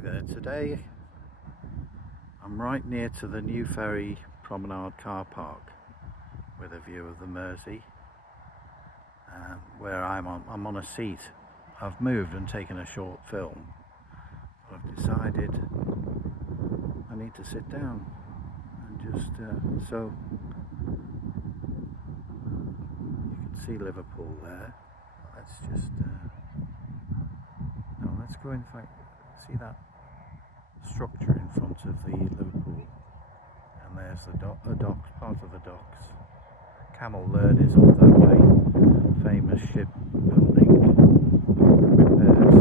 there, today I'm right near to the new Ferry promenade car park with a view of the Mersey, where I'm on a seat. I've moved and taken a short film, but I've decided I need to sit down and just so you can see Liverpool there. Let's just no, let's go in fact. See that structure in front of the Liverpool, and there's the docks, part of the docks. Camel Leard is up that way, famous ship building repairs.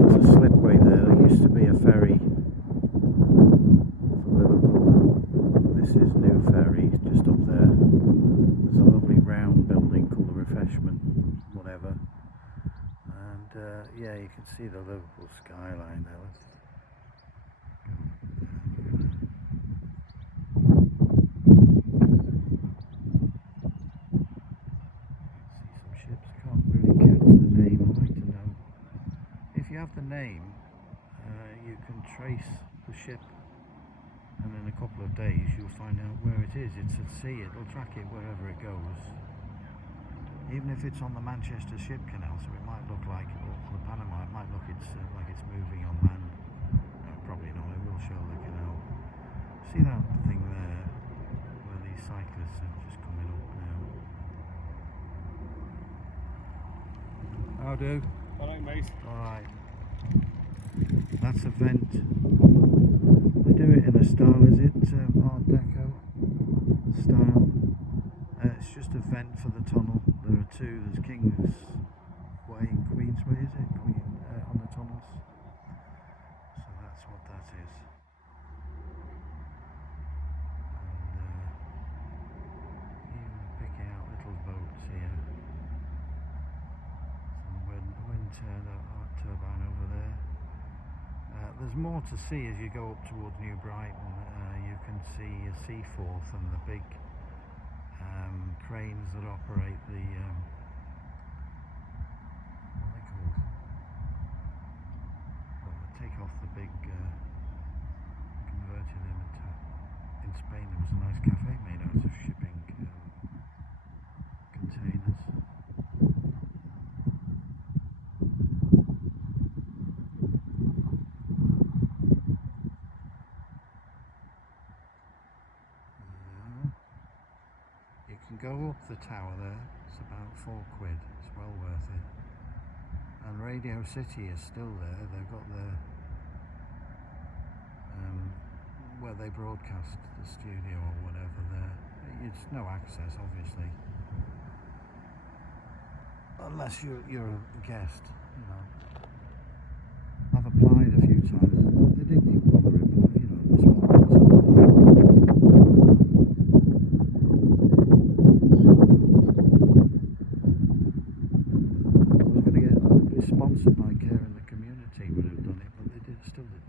There's a slipway there. There used to be a ferry for Liverpool, and this is new ferry just up there. There's a lovely round building called the refreshment whatever. Yeah, you can see the Liverpool skyline there. Let's see some ships. Can't really catch the name. I'd like to know. If you have the name, you can trace the ship, and in a couple of days you'll find out where it is. It's at sea. It'll track it wherever it goes. Even if it's on the Manchester Ship Canal, so it might look like, or the Panama, it might look like it's moving on land. No, probably not. It will show the canal. See that thing there, where these cyclists are just coming up now. How do? Alright, mate. Alright. That's a vent. They do it in a style, is it? Art Deco style. It's just a vent for the tunnel. There are two. There's King's Way and Queen's Way, is it? On the tunnels. So that's what that is. And even picking out little boats here. Some wind turbine over there. There's more to see as you go up towards New Brighton. You can see Seaforth and the big cranes that operate the what are they called? Well, they take off the big converted them into. In Spain there was a nice cafe made out of shipping containers. You can go up the tower there. It's about £4. It's well worth it. And Radio City is still there. They've got their where they broadcast the studio or whatever there. It's no access, obviously, unless you're a guest, you know. I've applied a few times. They didn't even bother replying, you know, sponsored by Care in the Community would have done it, but they still didn't.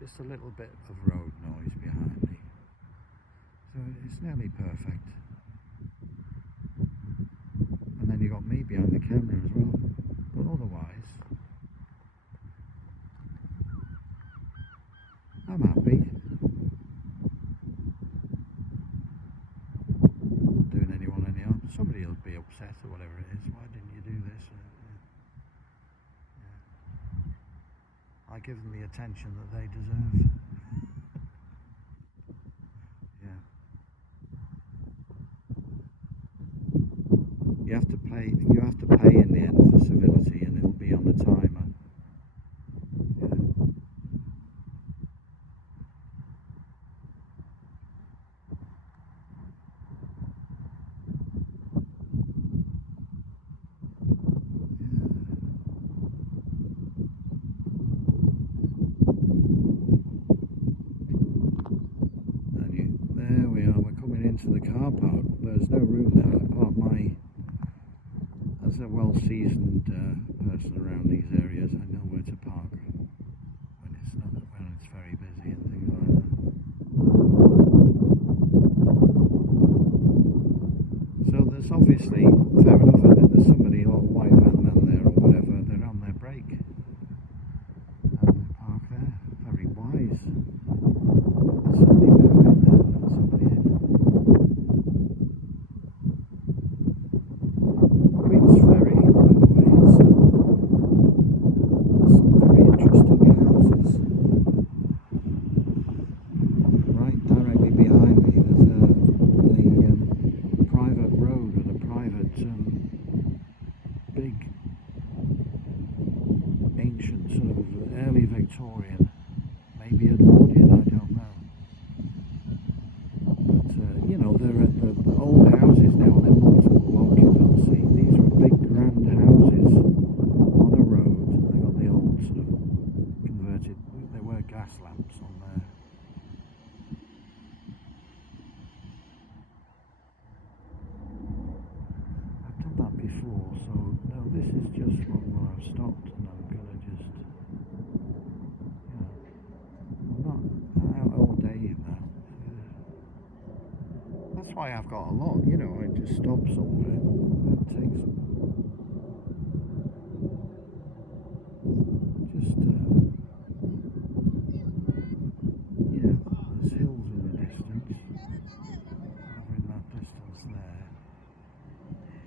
Just a little bit of road noise behind me, so it's nearly perfect. And then you got me behind the camera as well, but otherwise I'm happy. Not doing anyone any harm. Somebody will be upset or whatever it is. Why didn't you do this? I give them the attention that they deserve. Yeah. You have to pay in the end for civility, and it'll be on the timer. Into the car park. There's no room there. I parked as a well-seasoned person around these areas, I know where to park when it's very obviously, fair enough, isn't it? There's somebody, or white van man there or whatever, they're on their break. And they park there. Very wise. There's somebody moving there, there's somebody in. Queen's Ferry, by the way, is there's some very interesting houses. Right directly behind me, there's a private road with a private big ancient sort of early Victorian, maybe Edwardian, I don't know. But you know, they're at the old houses now, they're multiple occupancy. These were big grand houses on a road. They got the old sort of converted, there were gas lamps on there. I've done that before, so no, this is just one where I've stopped and I'm gonna just, you know, I'm not out all day, you know. That's why I've got a lot, you know, I just stop somewhere and take some. Just, yeah, there's hills in the distance, over in that distance there.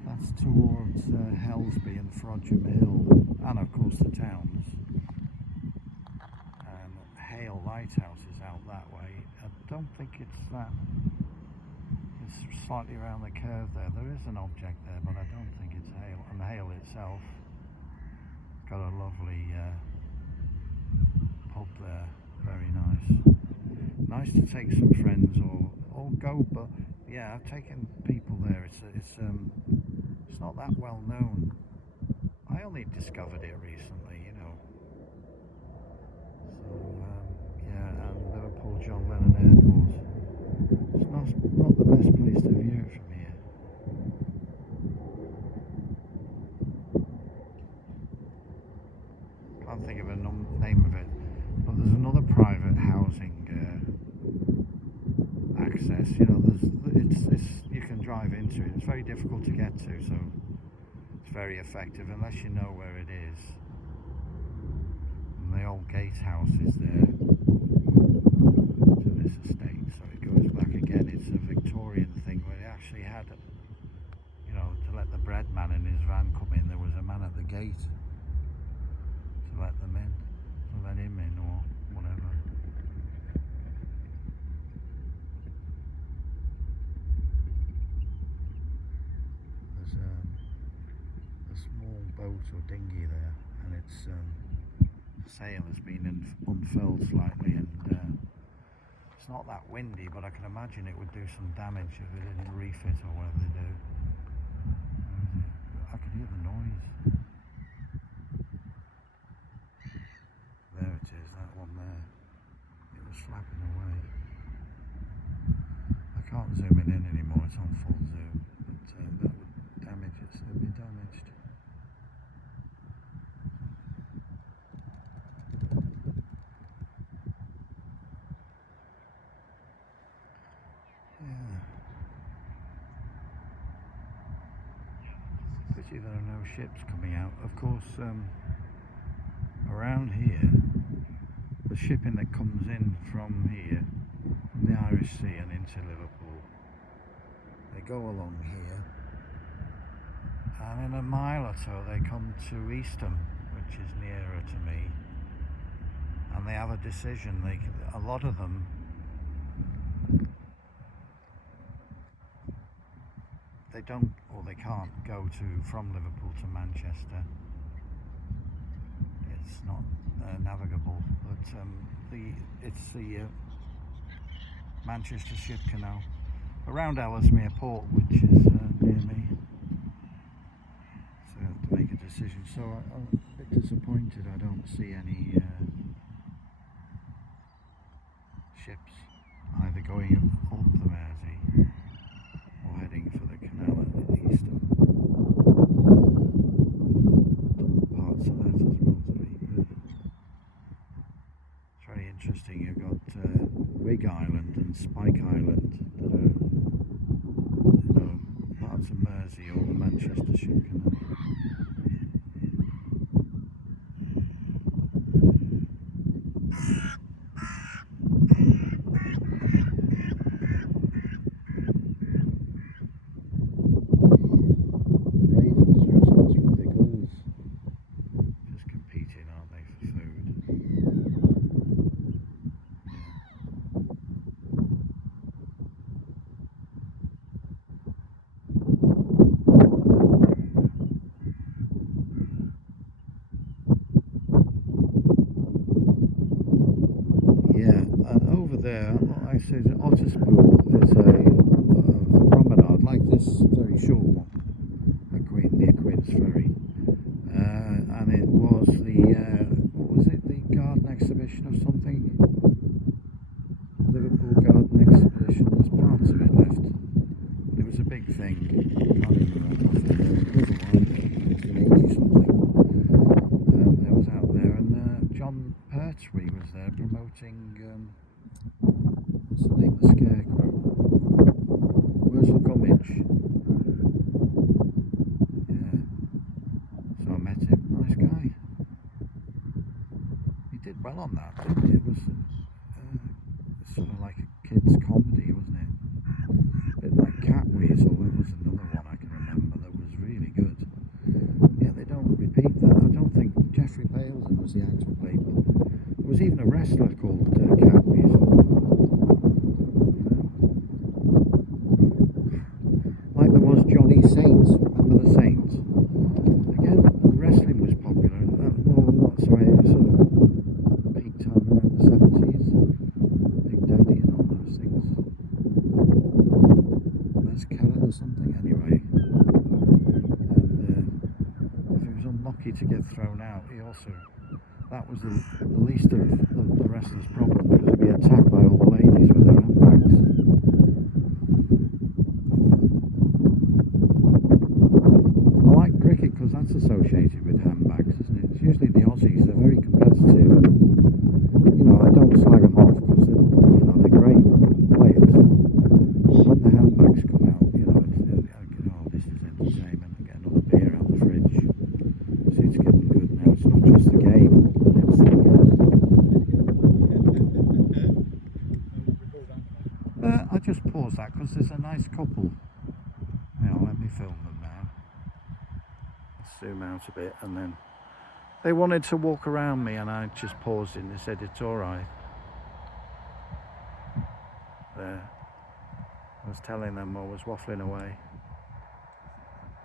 That's towards Helsby and Frodsham Hill, and of course the towns. And Hale Lighthouse is out that way. I don't think it's that. It's slightly around the curve there. There is an object there, but I don't think it's Hale. And Hale itself got a lovely pub there. Very nice. Nice to take some friends or go, but yeah, I've taken people there. It's not that well known. I only discovered it recently, you know. So yeah, and Liverpool John Lennon Airport. It's not the best place to view it from here. Can't think of a name of it, but there's another private housing access. You know, it's you can drive into it. It's very difficult to get to, so it's very effective unless you know where it is. And the old gatehouse is there to this estate, so it goes back again. It's a Victorian thing where they actually had, you know, to let the bread man in his van come in, there was a man at the gate to let them in, to let him in or whatever. There's a small boat or dinghy there, and its sail has been unfurled slightly, and it's not that windy, but I can imagine it would do some damage if it didn't refit or whatever they do. I can hear the noise. There it is, that one there. It was flapping away. I can't zoom it in anymore, it's on full zoom, but that would damage it, so it'd be damaged. Yeah. Pity there are no ships coming out. Of course, around here, the shipping that comes in from here, from the Irish Sea and into Liverpool, they go along here, and in a mile or so they come to Eastham, which is nearer to me, and they have a decision. A lot of them, they don't, or they can't go from Liverpool to Manchester. It's not navigable, but it's the Manchester Ship Canal around Ellesmere Port, which is near me. So I have to make a decision. So I'm a bit disappointed I don't see any ships either going up the Mersey or heading for the canal at the Eastham. Parts of that as well to be. It's very interesting. You've got Wig Island and Spike Island that are, you know, parts of Mersey. Mersey or the Manchestershire Canal. There, like I say, the Otter Spool is a promenade like this, very short one, the Queen's Ferry, and it was the what was it, the garden exhibition or something, Liverpool garden exhibition. There's parts of it left, but it was a big thing. I can't even remember. It was 1980 something. It was out there, and John Pertwee was there promoting. What's the name of the scarecrow? Where's the Gummidge? Yeah. So I met him. Nice guy. He did well on that, didn't he? It was sort of like a kid's comedy, wasn't it? A bit like Catweasel. There was another one I can remember that was really good. Yeah, they don't repeat that. I don't think Jeffrey Bailden was the actor who played. There was even a wrestler called Catweasel. Saints, remember the Saints? Again, wrestling was popular. Sort of big time around the 70s. Big Daddy and all those things. Les Keller or something, anyway. And if he was unlucky to get thrown out, he also, that was the least of the wrestlers' problems, because he'd be attacked by all the ladies with their handbags. Because that's associated with handbags, isn't it? It's usually the Aussies, they're very competitive, and I don't slag them off because they're great players. When the handbags come out, this is entertainment. I get another beer out the fridge. See, it's getting good now. It's not just the game, but it's the I just paused that because there's a nice couple. Let me film them now. Zoom out a bit, and then they wanted to walk around me, and I just paused it and said it's alright. There, I was telling them I was waffling away.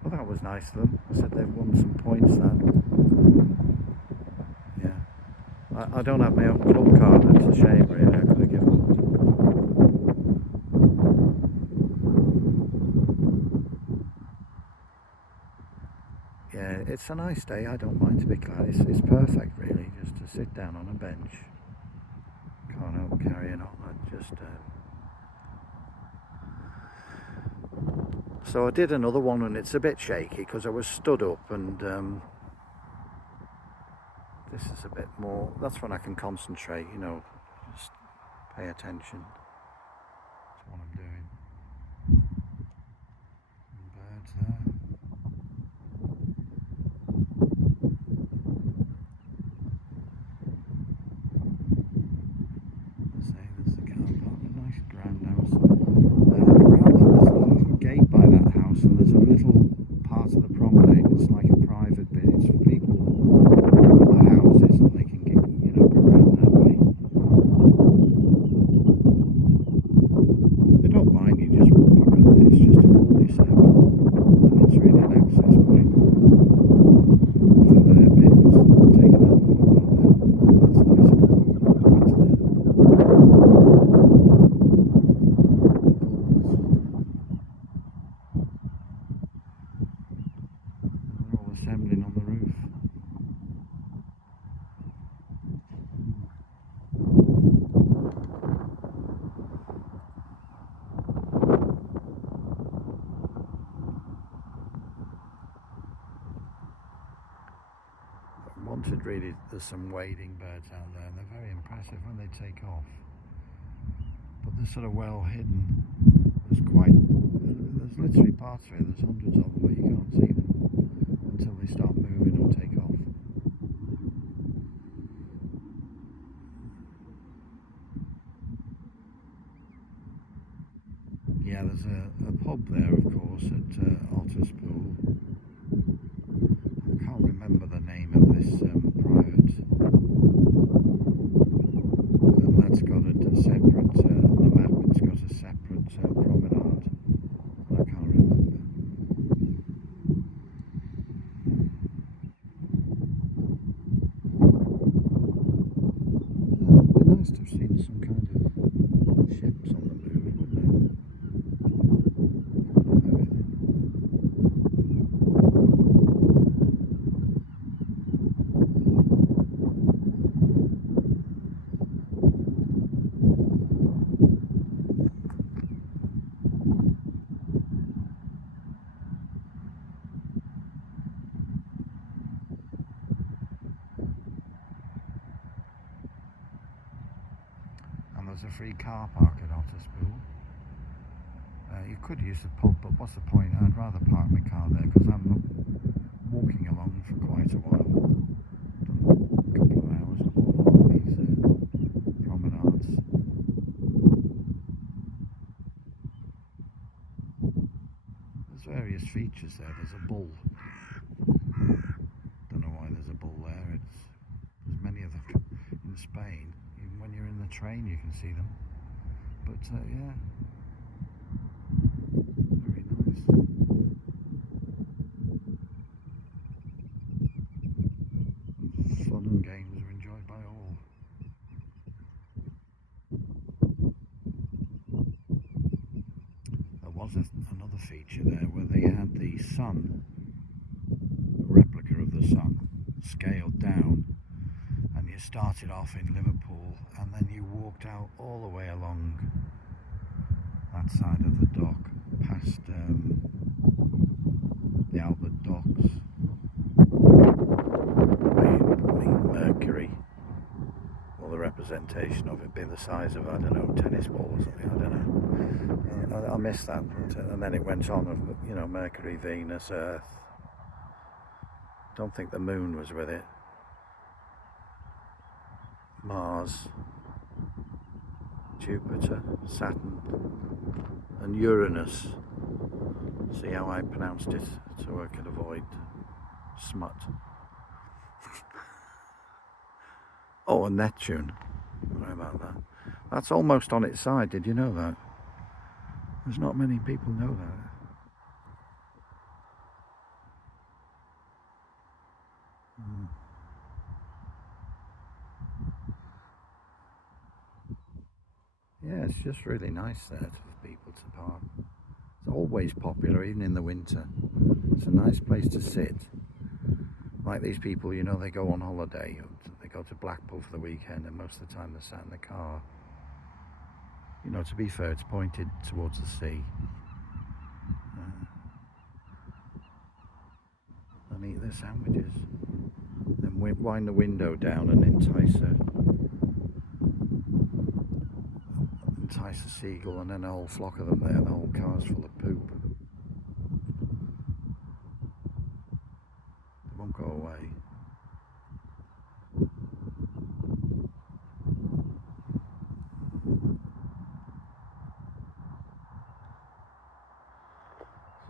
Well, that was nice of them. I said they've won some points. That, yeah, I don't have my own club card. It's a shame, really. I could have given them. Yeah, it's a nice day. I don't mind, to be glad. It's perfect, really, just to sit down on a bench. Can't help carrying on. So I did another one, and it's a bit shaky because I was stood up, and this is a bit more. That's when I can concentrate. Just pay attention to what I'm doing. And birds there. And there's a little part of the promenade, it's like a private bit, it's for people with the houses, and they can go around that way. They don't mind you just walking around there, it's just a cul-de-sac, and it's really an access point for their bits, taking out the one out there. That's nice, a couple of points there. Assembling on the roof. I wanted really, there's some wading birds out there, and they're very impressive when they take off. But they're sort of well hidden. There's there's literally parts of it, there's hundreds of them, but you can't see them until they start moving or take off. Yeah, there's a pub there, of course, at Otters Pool. I can't remember the name of this private, and that's got a separate, on the map it's got a separate promenade, I can't remember. It'd be nice to have seen some kind of ships on the move, wouldn't it? And there's a free car park at Otters Pool. You could use the pub, but what's the point? I'd rather park my car there because I'm not walking along for quite a while. Done a couple of hours on all these promenades. There's various features there. There's a bull. Don't know why there's a bull there. There's many of them in Spain. Even when you're in the train you can see them. But yeah, very nice. Fun and games are enjoyed by all. There was another feature there where they had the sun, a replica of the sun, scaled down, and you started off in Liverpool and then you walked out all the way along that side of the dock past the Albert Docks, Mercury, or the representation of it being the size of, I don't know, tennis ball or something, I don't know. I missed that, and then it went on of, you know, Mercury, Venus, Earth. Don't think the moon was with it. Mars, Jupiter, Saturn, and Uranus. See how I pronounced it so I could avoid smut. Oh, and Neptune. Sorry about that. That's almost on its side, did you know that? There's not many people know that. Yeah, it's just really nice there for people to park. It's always popular, even in the winter. It's a nice place to sit. Like these people, you know, they go on holiday, they go to Blackpool for the weekend, and most of the time they're sat in the car. You know, to be fair, it's pointed towards the sea. And eat their sandwiches. Then wind the window down and entice a seagull, and then a whole flock of them there, and the whole car's full of poop. They won't go away.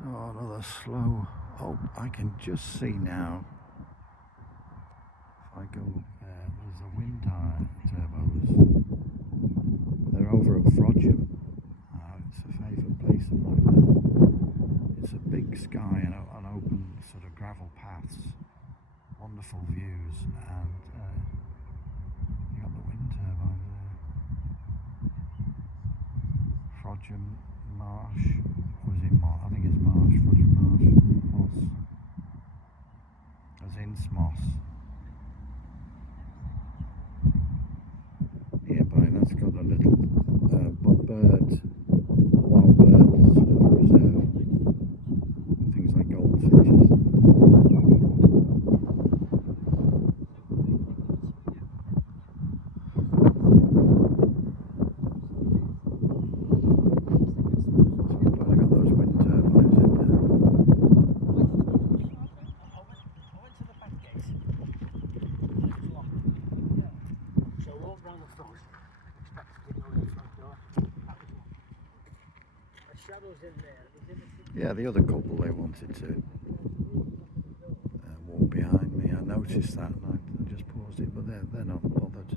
So another slow. Oh, I can just see now. If I go there, there's a wind turbos. They're over at Frodsham. It's a favourite place of mine. It's a big sky and open sort of gravel paths, wonderful views, and you got the wind turbine there. Frodsham Marsh, or is it Marsh? I think it's Marsh, Frodsham Marsh, Moss, as in Smoss. Nearby, that's got a little wild bird sort of reserve, things like goldfinches. So I'm glad I got those wind turbines. Yeah, the other couple, they wanted to walk behind me. I noticed that and I just paused it, but they're not bothered.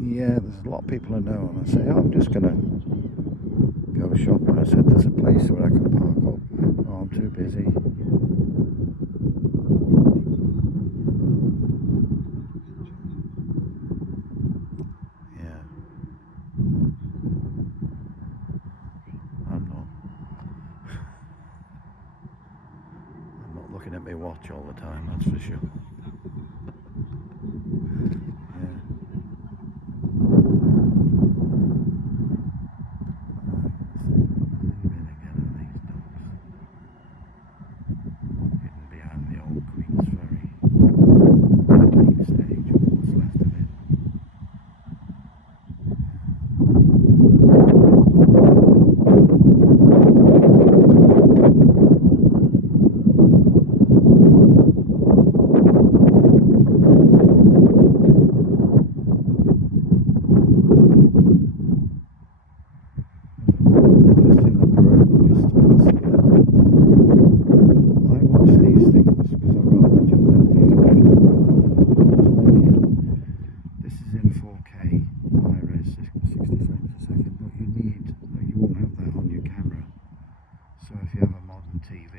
Yeah, there's a lot of people I know, and I say, oh, I'm just going to go shopping. I said, there's a place where I can park up. Oh, I'm too busy. Yeah. I'm not looking at my watch all the time, that's for sure. Behind the old Queen's Ferry. Big stage, what's left of it. Just in the parade, just to see that. I watch these things because I've got Legend of the This is in 4K HIRES, 60 frames a second, but you won't have that on your camera. So if you have a modern TV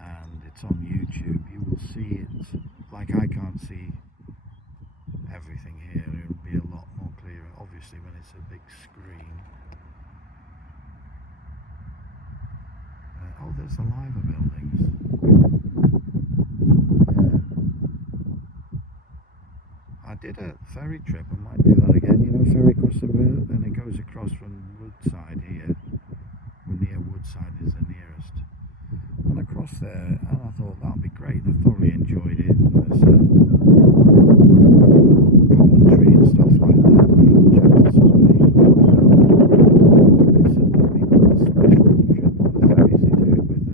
and it's on YouTube, you will see it. Like, I can't see everything here, it'll be a lot more clear, obviously, when it's a big screen. Oh, there's the Liver buildings. Yeah. I did a ferry trip, I might do that again, you know, ferry across the river, and it goes across from Woodside here. We're near Woodside is the nearest. And across there, and I thought that would be great, I thoroughly enjoyed it. And there's commentary and stuff like that, and you can chat to somebody. They said that people on a special trip on the ferries, they do it with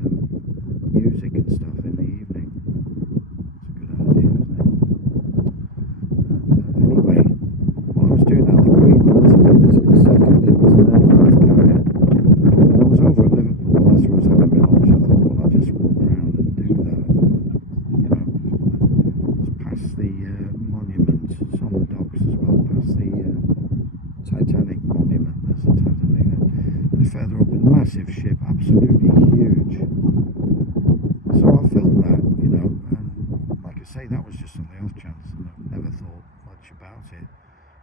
music and stuff in the evening. It's a good idea, isn't it? And anyway, while I was doing that, the Queen Elizabeth II, it was an aircraft carrier. And I was over at Liverpool, and that's where I was having my lunch. I thought, well, I'll just walk around and do that. You know, it's past the monument. It's on the docks as well, past the Titanic monument. There's a Titanic there. And further up, a massive ship, absolutely huge. So I filmed that, you know, and like I say, that was just on the off chance, and I've never thought much about it.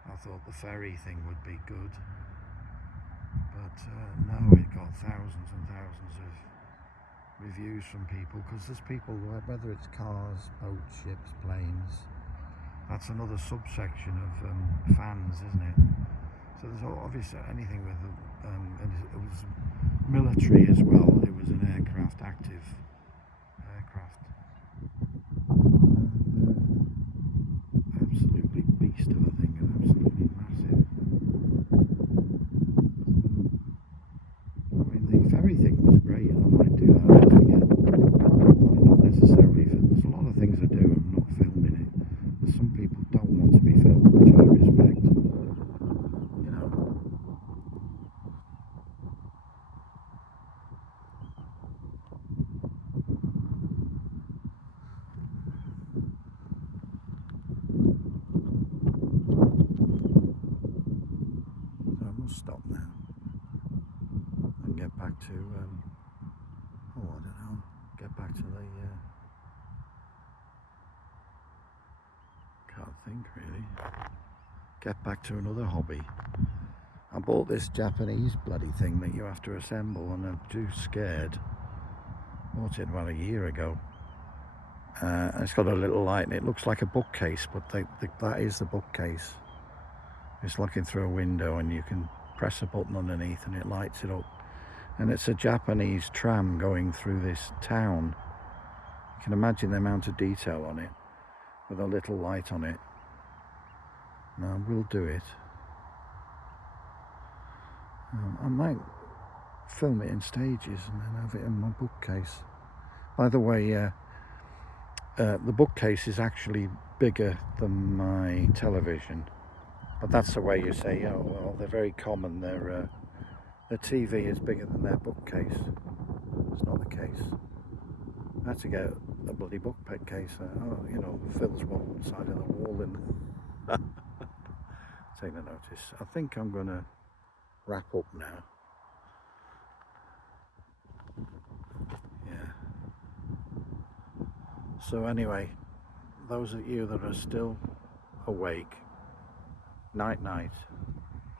I thought the ferry thing would be good, but no, it got thousands and thousands of reviews from people, because there's people, whether it's cars, boats, ships, planes, that's another subsection of fans, isn't it? So there's obviously anything with and it was military as well. It was an aircraft, active aircraft. Absolutely beast of a thing, absolutely massive. I mean, the ferry thing was great, and I might do that just again. Might not necessarily film. There's a lot of things I do, I'm not filming it. But some people don't want to be filmed, which I respect. You know. So I must stop now and get back to, oh, I don't know, get back to the, can't think really, get back to another hobby. I bought this Japanese bloody thing that you have to assemble, and I'm too scared. Bought it about a year ago. And it's got a little light, and it looks like a bookcase, but that is the bookcase. It's looking through a window, and you can press a button underneath and it lights it up. And it's a Japanese tram going through this town. You can imagine the amount of detail on it, with a little light on it. Now, we'll do it. I might film it in stages and then have it in my bookcase. By the way, the bookcase is actually bigger than my television, but that's the way you say, oh well, they're very common, their TV is bigger than their bookcase. It's not the case. I had to get a bloody bookcase, you know, fills one side of the wall in. Take the notice. I think I'm going to wrap up now. Yeah. So anyway, those of you that are still awake, night night.